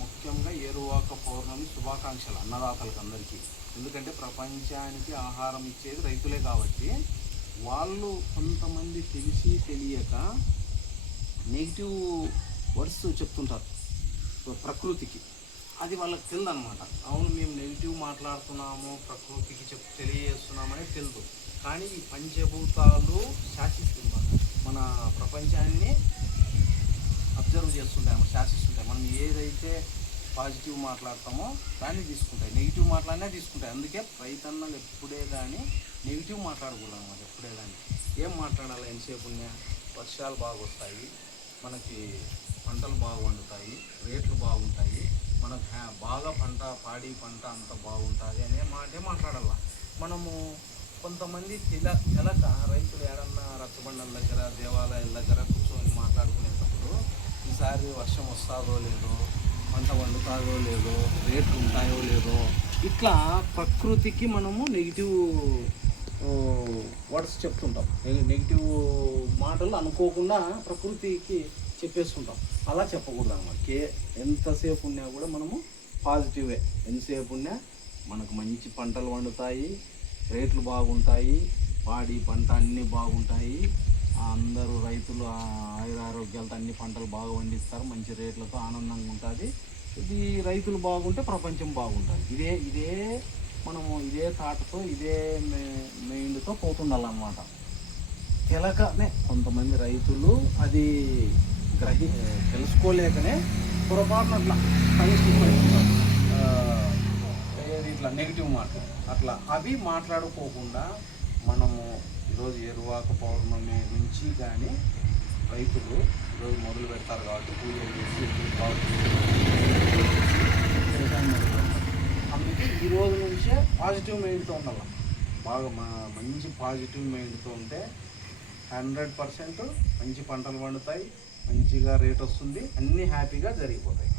ముఖ్యంగా ఏరువాక పౌర్ణమి శుభాకాంక్షలు అన్నదాతలకు అందరికీ. ఎందుకంటే ప్రపంచానికి ఆహారం ఇచ్చేది రైతులే కాబట్టి వాళ్ళు కొంతమంది తెలిసి తెలియక నెగిటివ్ వర్డ్స్ చెప్తుంటారు ప్రకృతికి. అది వాళ్ళకి తెలియదు అనమాట. అవును, మేము నెగిటివ్ మాట్లాడుతున్నాము, ప్రకృతికి తెలియజేస్తున్నామని తెలుసు. కానీ ఈ పంచభూతాలు శాసిస్తున్నాయి, మన ప్రపంచాన్ని అబ్జర్వ్ చేస్తుంటాయి, శాసిస్తుంటాయి. మనం ఏదైతే పాజిటివ్ మాట్లాడతామో దాన్ని తీసుకుంటాయి, నెగిటివ్ మాట్లాడినా తీసుకుంటాయి. అందుకే రైతన్నలు ఎప్పుడే కానీ నెగిటివ్ మాట్లాడకూడదు అనమాట. ఎప్పుడే కానీ ఏం మాట్లాడాలి, ఎంతసేపు వర్షాలు బాగా వస్తాయి, మనకి పంటలు బాగా వండుతాయి, రేట్లు బాగుంటాయి, మనకు బాగా పాడి పంట అంత బాగుంటుంది అనే మాటే మాట్లాడాల. మనము కొంతమంది తెలక రైతులు ఏడన్నా రచ్చబండల దగ్గర దేవాలయాల దగ్గర కూర్చొని మాట్లాడుకునేటప్పుడు ఈసారి వర్షం వస్తుందో లేదో, పంట వండుతుందో లేదో, రేట్లు ఉంటాయో లేదో, ఇట్లా ప్రకృతికి మనము నెగిటివ్ వర్డ్స్ చెప్తుంటాం, నెగిటివ్ మాటలు అనుకోకుండా ప్రకృతికి చెప్పేస్తుంటాం. అలా చెప్పకూడదు అన్నమాట. ఎంతసేపు ఉన్నా కూడా మనము పాజిటివే. ఎంతసేపు ఉన్నా మనకు మంచి పంటలు వండుతాయి, రేట్లు బాగుంటాయి, పాడి పంట అన్నీ బాగుంటాయి, అందరూ రైతులు ఆరోగ్యాలతో అన్ని పంటలు బాగా పండిస్తారు, మంచి రేట్లతో ఆనందంగా ఉంటుంది. ఇది రైతులు బాగుంటే ప్రపంచం బాగుంటుంది. ఇదే మనము ఇదే థాట్తో ఇదే మైండ్తో పోతుండాలన్నమాట. తెలకనే కొంతమంది రైతులు అది తెలుసుకోలేకనే పొరపాటున అట్లా కనిపిస్తుంటారు, ఇట్లా నెగిటివ్ మాటలు అట్లా అవి మాట్లాడుకోకుండా మనము ఈరోజు ఏరువాక పౌర్ణమి నుంచి కానీ రైతులు ఈరోజు మొదలు పెడతారు కాబట్టి పూజలు చేసి అందుకే ఈరోజు నుంచే పాజిటివ్ మైండ్తో ఉండాలి. బాగా మంచి పాజిటివ్ మైండ్తో ఉంటే 100% మంచి పంటలు పండుతాయి, మంచిగా రేట్ వస్తుంది, అన్నీ హ్యాపీగా జరిగిపోతాయి.